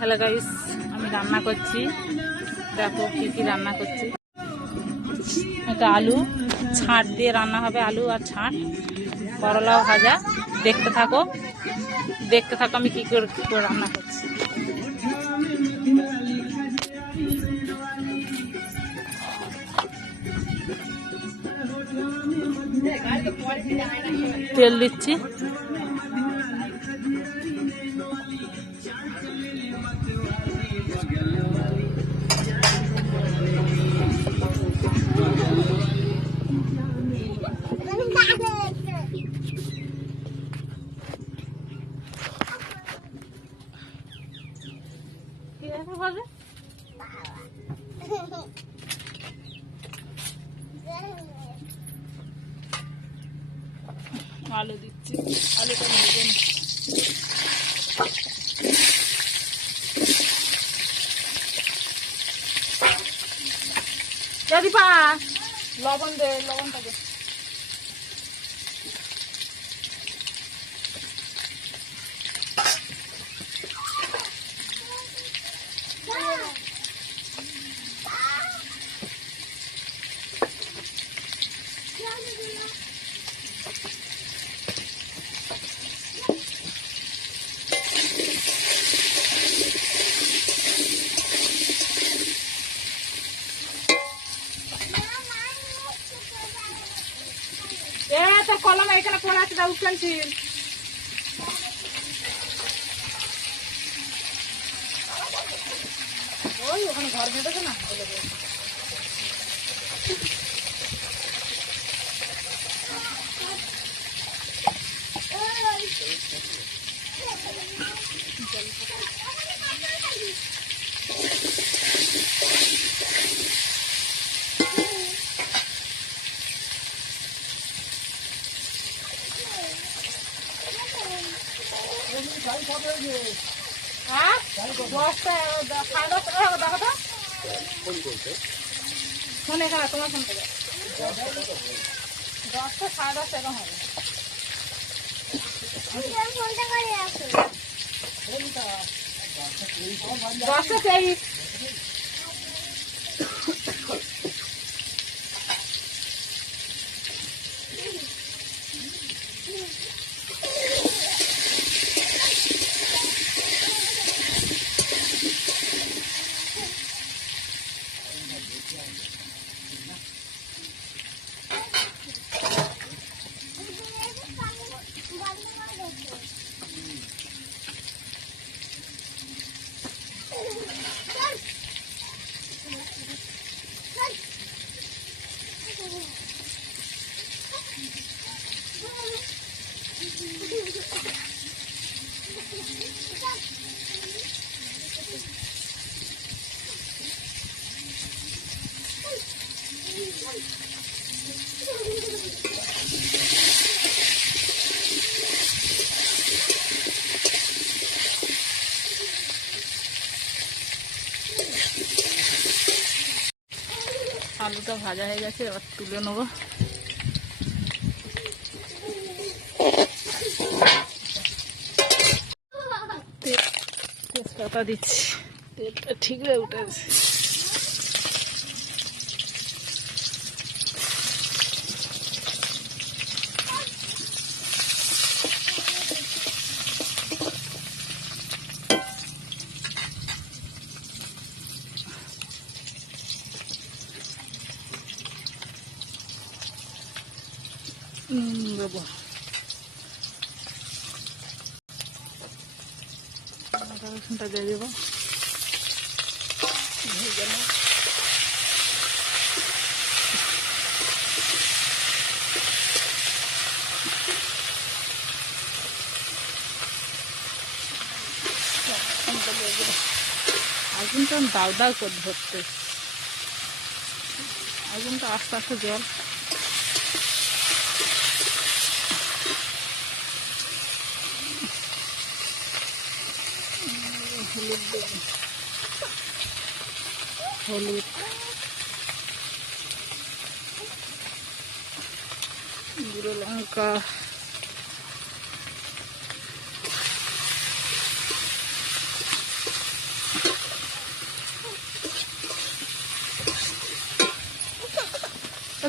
Hello guys, আমি রান্না করছি। দেখো কি কি রান্না করছি। এটা আলু ছাঁট দিয়ে রান্না হবে, আলু আর ছাঁট, করলাও ভাজা। দেখতে থাকো আমি কি করে রান্না করছি। তেল দিচ্ছি। আলু দিচ্ছি, আলুটা ভেজে দীপা লবণ দে, লবণটা দে। তো কলম এখানে পড়ে আছে, পেন্সিল। ওই ওখানে ঘর বেঁধেছে না, ফোন এখানে তোমার ফোন থেকে 10টা 10:30 এরকম হবে। দশটা 23। আলুটা ভাজা হয়ে গেছে, এবার তুলে নেবো। তেজপাতা দিচ্ছি, তেলটা ঠিক হয়ে উঠেছে। দেবো আদা রসুনটা দিয়ে দেবো, ভেজে নেব। আগুনটা দাও দাও করে ধরতে, আগুনটা আস্তে আস্তে জল। হলুদ দেব, হলুদ, গুঁড়ো লঙ্কা,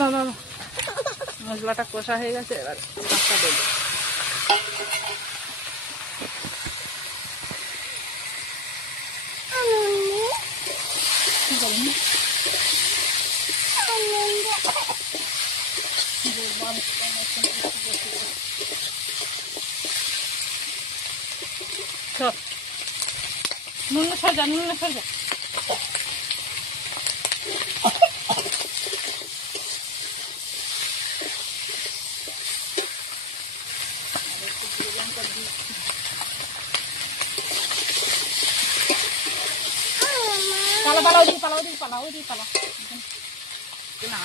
দাদা মশলাটা কষা হয়ে গেছে, এবার শাকটা দেবো। নুন সর যা, নুন সর যা। পালা পালা ওদিকে পালা, ওদিকে পালা, ওদিকে পালা না।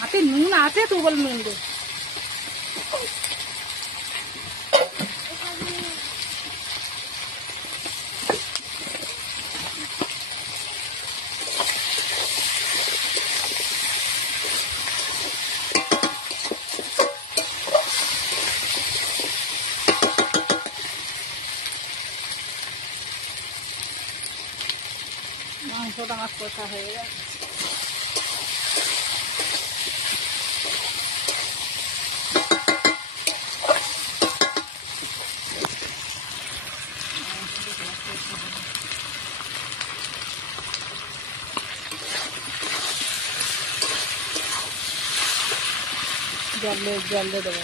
হাতে নুন আছে তো, বল নুন দে। মাংসটা আমার কষা হয়ে গেছে। জল দিয়ে দেবো।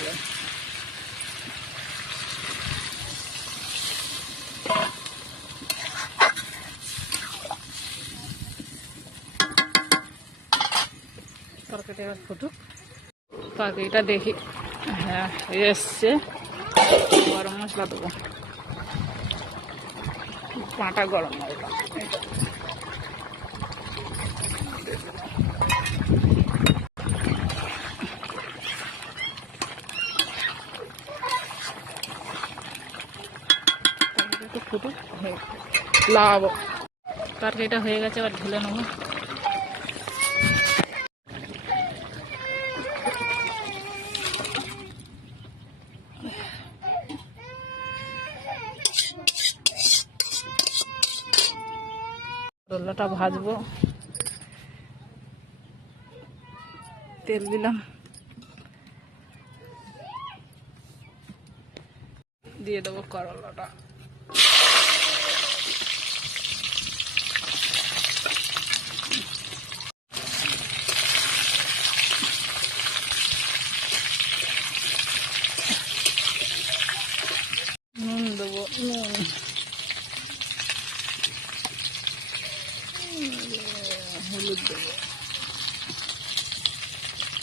তরকারিটা এবার ফুটুক, তরকারিটা দেখি। হ্যাঁ এসছে, গরম মশলা দেবো, পাঁটা গরম মশলা। ফুটুক, লাগাবো। তরকারিটা হয়ে গেছে, এবার ঢেলে নেবো। করলাটা ভাজবো, তেল দিলাম, দিয়ে দেবো করলাটা। নুন দেবো, নুন, হলুদ দেবো,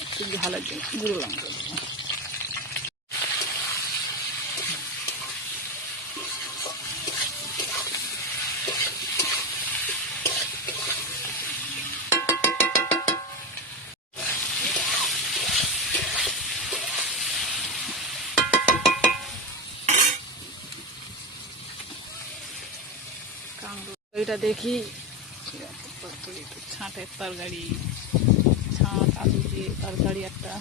একটু ঝালের জন্য গুঁড়ো লঙ্কা দেবো। এটা দেখি ছাঁটের তরকারি, ছাঁট আলু দিয়ে তরকারি একটা।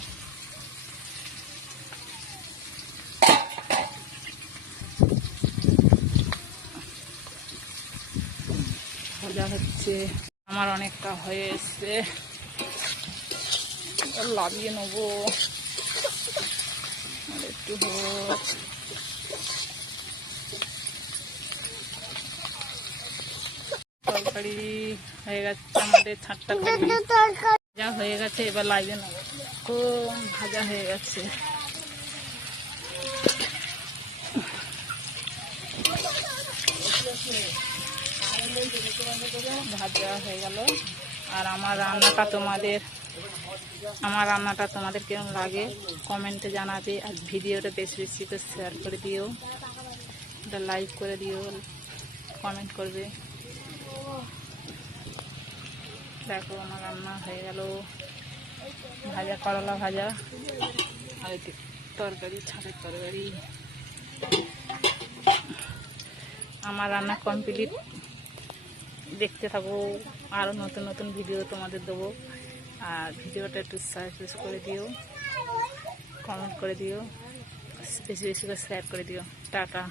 ভাজা হচ্ছে, আমার অনেকটা হয়ে এসছে, লাভিয়ে নেবো আর একটু হোক। তরকারি হয়ে গেছে আমাদের, ছাটটা ভাজা হয়ে গেছে, এবার লাইভে নেবো। খুব ভাজা হয়ে গেছে, ভাজা হয়ে গেল। আর আমার রান্নাটা তোমাদের কেমন লাগে কমেন্টে জানাবে। আর ভিডিওটা বেশি বেশি করে শেয়ার করে দিও, এটা লাইক করে দিও, কমেন্ট করবে। দেখো আমার রান্না হয়ে গেল, ভাজা করলা ভাজা আর তরকারি, ছাড়ের তরকারি। আমার রান্না কমপ্লিট, দেখতে থাকো, আরও নতুন নতুন ভিডিও তোমাদের দেবো। আর ভিডিওটা একটু সাবস্ক্রাইব করে দিও, কমেন্ট করে দিও, বেশি বেশি করে শেয়ার করে দিও। টাটা।